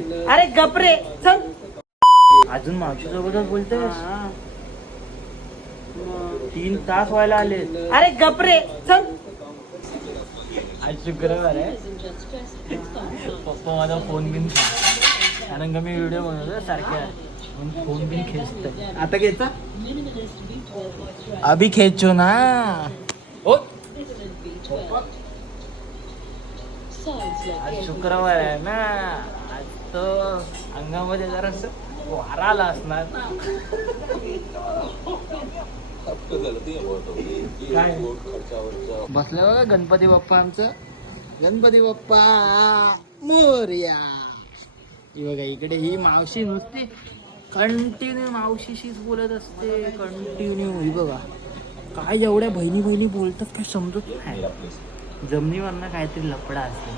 अरे गपरे चल. अजून मावशी सोबतच बोलतोय. 3 तास व्हायला आले. अरे गपरे चल. आज शुक्रवार आहे. पप्पा माझा फोन बिन कारण का मी व्हिडिओ बनवतो सारखे फोन बिन खेचतोय. आता घ्यायचा अभि खेचो ना. ओ आज शुक्रवार आहे ना. आज तो अंगामध्ये जरास वारा आला असणार. काय बसले बघा गणपती बाप्पा आमचं. गणपती बाप्पा मोरया. ही बघा इकडे ही मावशी नुसती कंटिन्यू मावशीशीच बोलत असते. कंटिन्यू ही बघा काय एवढ्या बहिणी बोलतात काय समजत नाही. जमिनीवरनं काहीतरी लफडा असते.